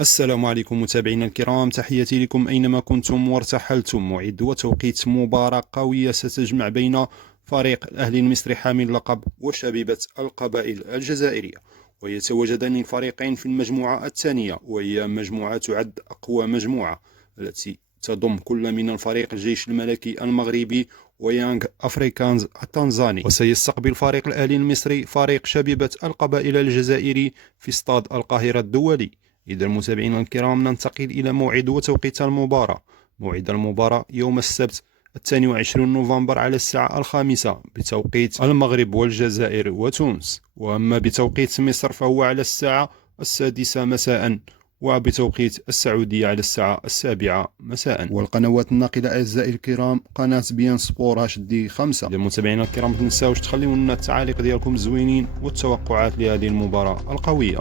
السلام عليكم متابعينا الكرام، تحياتي لكم أينما كنتم وارتحلتم. موعد وتوقيت مباراة قوية ستجمع بين فريق الأهلي المصري حامل اللقب وشبيبة القبائل الجزائرية، ويتواجدان الفريقين في المجموعة الثانية، وهي مجموعة تعد أقوى مجموعة، التي تضم كل من الفريق الجيش الملكي المغربي ويانغ أفريكانز التنزاني. وسيستقبل فريق الأهلي المصري فريق شبيبة القبائل الجزائري في استاد القاهرة الدولي. إذا متابعينا الكرام، ننتقل إلى موعد وتوقيت المباراة. موعد المباراة يوم السبت 22 نوفمبر على الساعة 5 بتوقيت المغرب والجزائر وتونس، وأما بتوقيت مصر فهو على الساعة 6 مساء، وبتوقيت السعودية على الساعة 7 مساء. والقنوات الناقلة أعزائي الكرام قناة بيان سبور HD5. إذا متابعينا الكرام، ما تنساوش تخليونا التعاليق ديالكم الزوينين والتوقعات لهذه المباراة القوية.